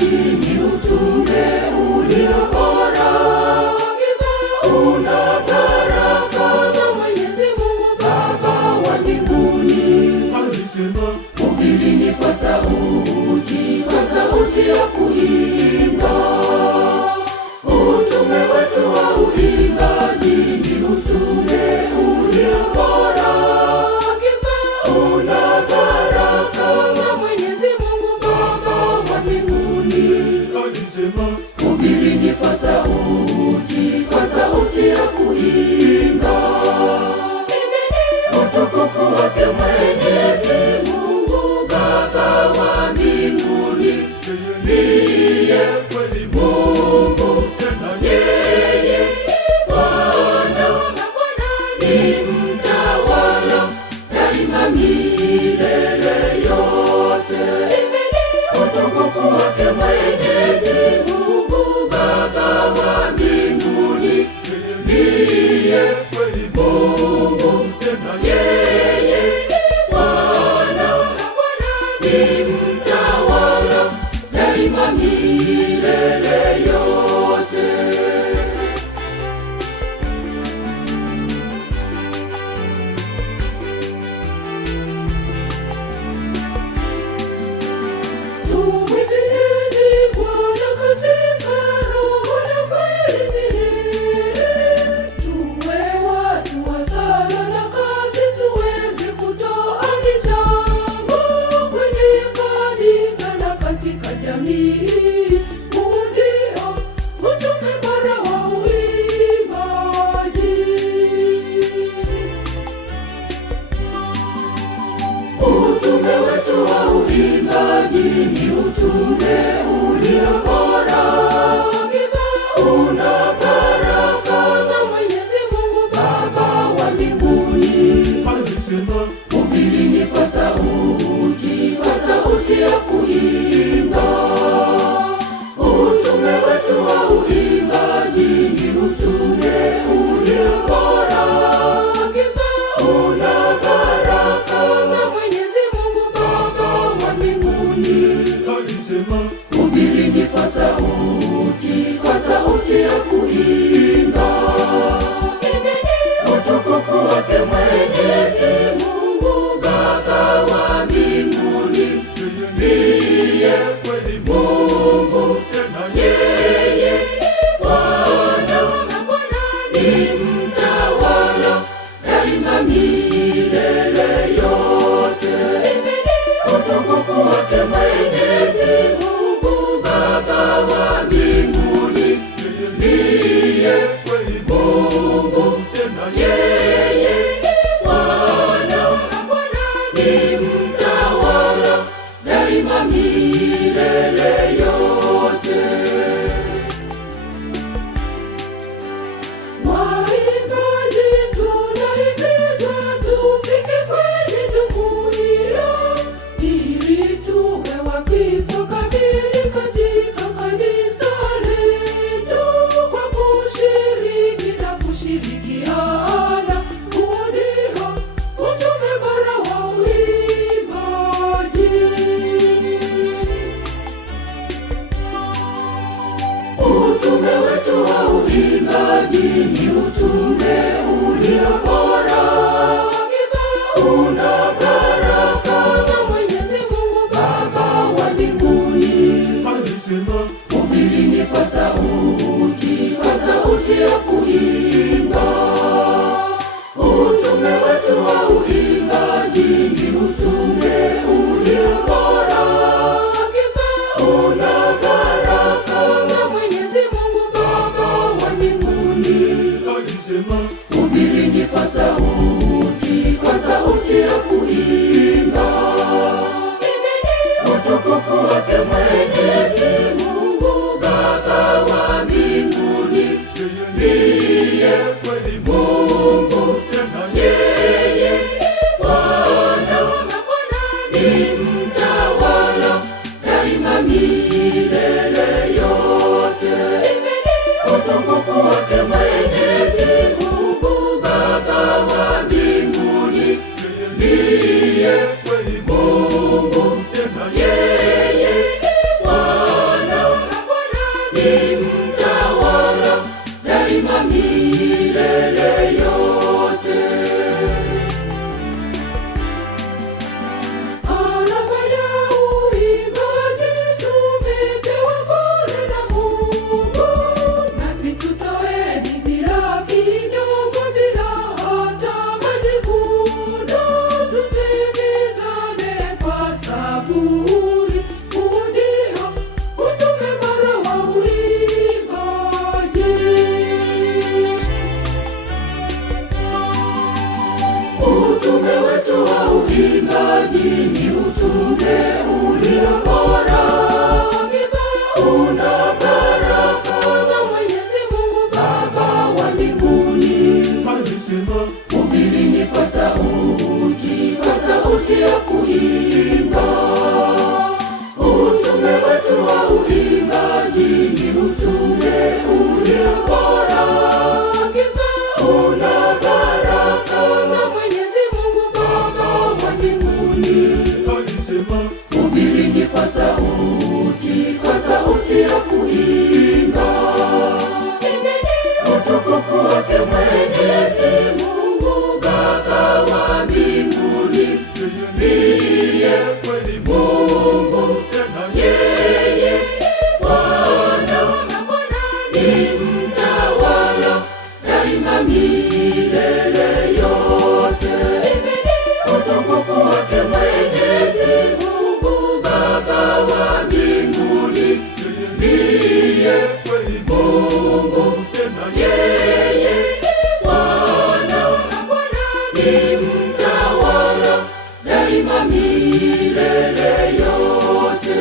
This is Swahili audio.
uimbaji ni utume ulio bora, una baraka za Mwenyezi Mungu Baba wa mbinguni. Alisema, hubirini kwa sauti ya kuimba. Utume wetu wa uimbaji ni utume ulio bora, una baraka za Mwenyezi Mungu Baba wa mbinguni. alisema, hubirini kwa sauti ya kuimba. Utukufu wake Mwenyezi Mungu Baba wa mbinguni. Ndiye kweli Mungu, tena yeye ni Bwana wa mabwana, ni mtawala daima milele yote. Utukufu wake Mwenyezi Mungu Baba wa mbinguni. Ndiye kweli Mungu, tena yeye ni Bwana wa mabwana, ni mtawala daima milele yote. Tumwimbieni Bwana katika roho na kweli. Tuwe watu wa sala na kazi, tuweze kutoa michango kwenye kanisa na katika jamii. Huu ndio utume bora wa uimbaji. Utume wetu wa uimbaji ni utume ulio bora, una baraka za Mwenyezi Mungu Baba wa mbinguni. alisema, Hubirini kwa sauti ya kuimba. Utume wetu wa uimbaji ni utume ulio bora, una baraka za Mwenyezi Mungu Baba wa mbinguni. alisema, Hubirini kwa sauti ya kuimba. Utukufu wake Mwenyezi Mungu Baba wa mbinguni. Ndiye kweli Mungu, tena yeye ni Bwana wa mabwana, ni mtawala daima milele yote. Utukufu wake Mwenyezi Mungu Baba wa mbinguni. Ndiye kweli Mungu, tena yeye ni Bwana wa mabwana, ni mtawala daima milele yote. Waimbaji tunahimizwa tufike kwenye jumuiya, ili tuwe Wakristo kamili katika kanisa letu, kwa kushiriki na kushirikiana. Huu ndio utume bora wa uimbaji. Utume wetu wa uimbaji ni utume ulio bora, una baraka za Mwenyezi Mungu Baba wa mbinguni. alisema, Hubirini kwa sauti ya kuimba. Utume wetu wa uimbaji ni utume ulio bora, una baraka za Mwenyezi Mungu Baba wa mbinguni. alisema, Hubirini kwa sauti ya kuimba. Utukufu wake Mwenyezi Mungu Baba wa mbinguni. Ndiye kweli Mungu, tena yeye ni Bwana wa mabwana, ni mtawala daima milele yote. Utukufu wake Mwenyezi Mungu Baba wa mbinguni. Ndiye kweli Mungu, tena yeye ni Bwana zaburi, uundio utume bora wa uimbaji. Utume wetu wa uimbaji ni utume ulio bora, hakika una baraka za Mwenyezi Mungu Baba wa mbinguni. alisema, Hubirini kwa sauti ya kuimba. Utume wetu wa uimbaji ni utume ulio bora, hakika una baraka za Mwenyezi Mungu Baba wa mbinguni. alisema, Hubirini kwa sauti ya kuimba. Imbeni utukufu wake Mwenyezi Mungu Baba wa mbinguni. Ndiye kweli Mungu, tena yeye ni Bwana na Bwana ni mtawala daima milele yote. Imbeni utukufu wake Mwenyezi Mungu Baba wa mbinguni. Ndiye kweli Mungu, tena yeye ni Bwana na Bwana ni mtawala daima milele yote.